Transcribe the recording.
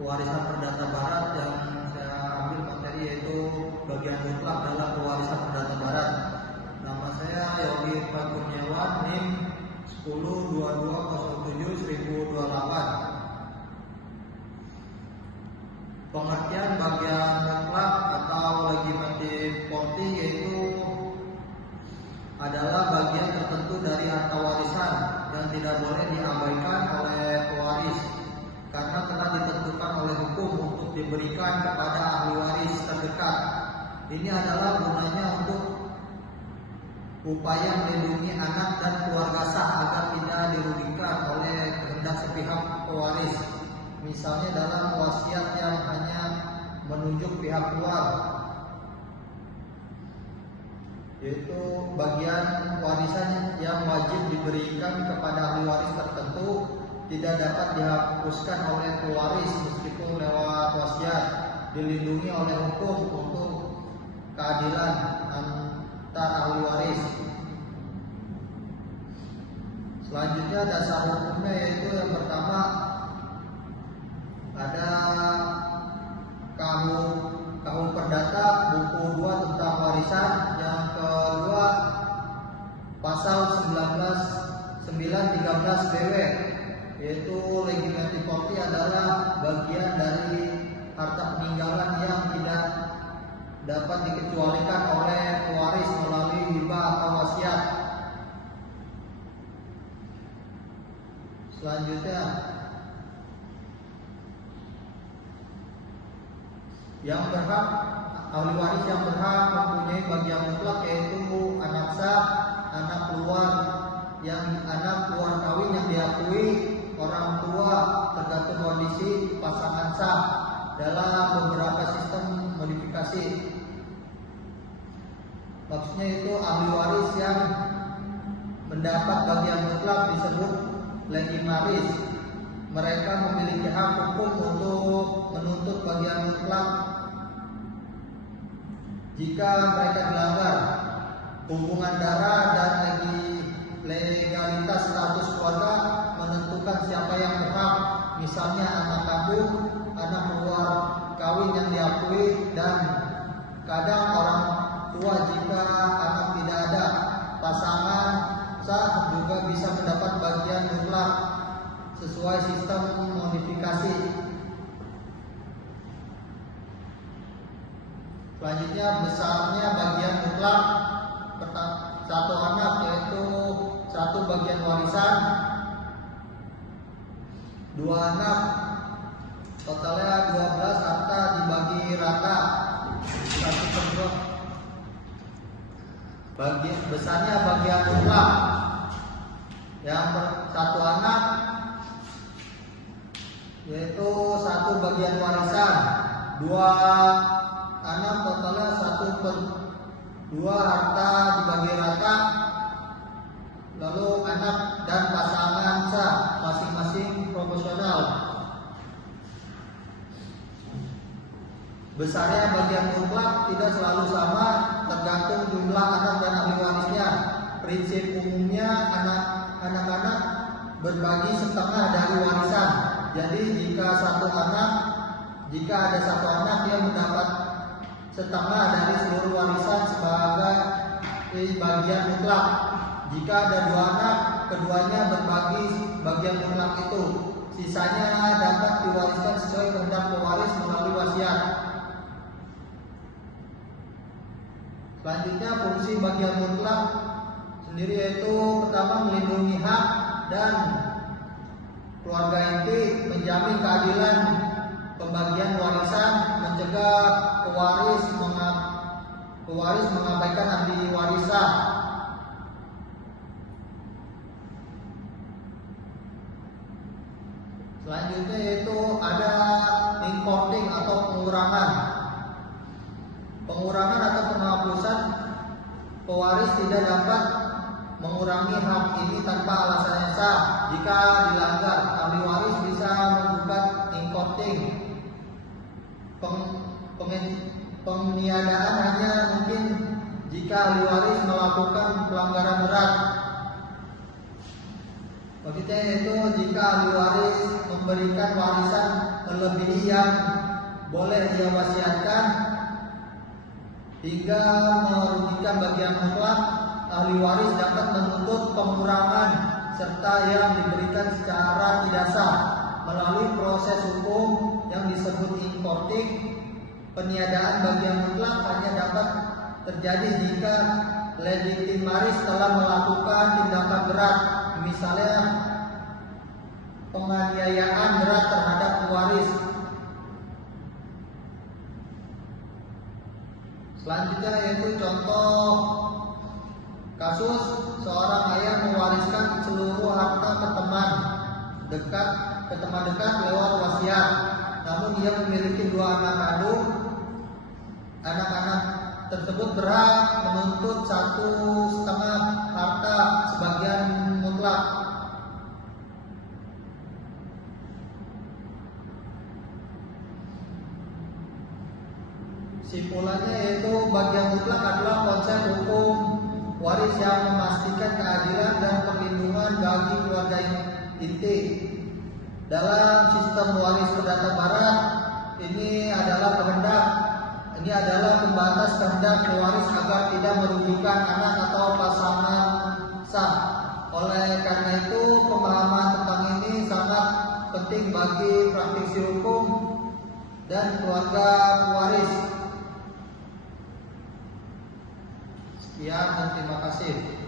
pewarisan perdata barat yang saya ambil materi yaitu bagian mutlak dalam pewarisan perdata barat. Nama saya Yogi Kurniawan, NIM 102207-1028. Pengertian bagian mutlak atau legislative property yaitu adalah bagian tertentu dari harta warisan yang tidak boleh diabaikan oleh pewaris karena telah ditentukan oleh hukum untuk diberikan kepada ahli waris terdekat. Ini adalah gunanya untuk upaya melindungi anak dan keluarga sah agar tidak dirugikan oleh kehendak sepihak pewaris. Misalnya dalam wasiat yang hanya menunjuk pihak luar, yaitu bagian warisan yang wajib diberikan kepada ahli waris tertentu tidak dapat dihapuskan oleh pewaris meskipun lewat wasiat, dilindungi oleh hukum untuk keadilan antar ahli waris. Selanjutnya dasar hukumnya yaitu yang pertama ada KUH Perdata buku 2 tentang warisan, yang kedua pasal 913 BW yaitu legislative property adalah bagian dari harta peninggalan yang tidak dapat dikecualikan oleh pewaris melalui hibah atau wasiat. Selanjutnya yang berhak, ahli waris yang berhak mempunyai bagian mutlak yaitu anak sah, anak keluar kawin yang diakui orang tua tergantung kondisi pasangan sah dalam beberapa sistem modifikasi. Maksudnya itu ahli waris yang mendapat bagian mutlak disebut legimaris. Mereka memiliki hak hukum untuk menuntut bagian mutlak jika mereka dilanggar. Hubungan darah dan legalitas status keluarga menentukan siapa yang berhak, misalnya anak kandung, anak keluar kawin yang diakui, dan kadang orang tua jika anak tidak ada. Pasangan sah juga bisa mendapat bagian mutlak sesuai sistem modifikasi. Selanjutnya besarnya bagian mutlak satu anak yaitu satu bagian warisan, dua anak totalnya 12 harta dibagi rata 1/2. Besarnya bagian mutlak yang satu anak yaitu satu bagian warisan, dua anak totalnya 1/2 harta dibagi rata, lalu anak dan pasangan sah masing-masing proporsional. Besarnya bagian mutlak tidak selalu sama, tergantung jumlah anak dan ahli warisnya. Prinsip umumnya anak-anak berbagi setengah dari warisan. Jadi jika ada satu anak yang mendapat setengah dari seluruh warisan sebagai bagian mutlak. Jika ada dua anak, keduanya berbagi bagian mutlak itu. Sisanya dapat diwariskan sesuai kehendak pewaris melalui wasiat. Selanjutnya fungsi bagian mutlak sendiri yaitu pertama melindungi hak dan keluarga inti, menjamin keadilan pembagian warisan, mencegah pewaris mengabaikan ahli warisan. Selanjutnya yaitu ada importing atau pengurangan. Pengurangan atau penghapusan, pewaris tidak dapat mengurangi hak ini tanpa alasan yang sah. Jika dilanggar, ahli waris bisa menggugat importing. Peniadaan hanya mungkin jika ahli waris melakukan pelanggaran berat. Maksudnya itu jika ahli waris memberikan warisan melebihi yang boleh ia wasiatkan hingga merugikan bagian mutlak, ahli waris dapat menuntut pengurangan serta yang diberikan secara tidak sah melalui proses hukum yang disebut inkortik. Peniadaan bagian mutlak hanya dapat terjadi jika legitimaris telah melakukan tindakan berat, misalnya penganiayaan berat terhadap pewaris. Selanjutnya yaitu contoh kasus seorang ayah mewariskan seluruh harta ke teman dekat lewat wasiat. Namun dia memiliki 2 anak kandung. Anak-anak tersebut berhak menuntut 1/2 harta sebagian mutlak. Simpulannya yaitu bagian mutlak adalah konsep hukum waris yang memastikan keadilan dan perlindungan bagi keluarga inti. Dalam sistem waris perdata barat, ini adalah pembatas kehendak pewaris agar tidak merugikan anak atau pasangan sah. Oleh karena itu, pemahaman tentang ini sangat penting bagi praktisi hukum dan keluarga pewaris. Sekian dan terima kasih.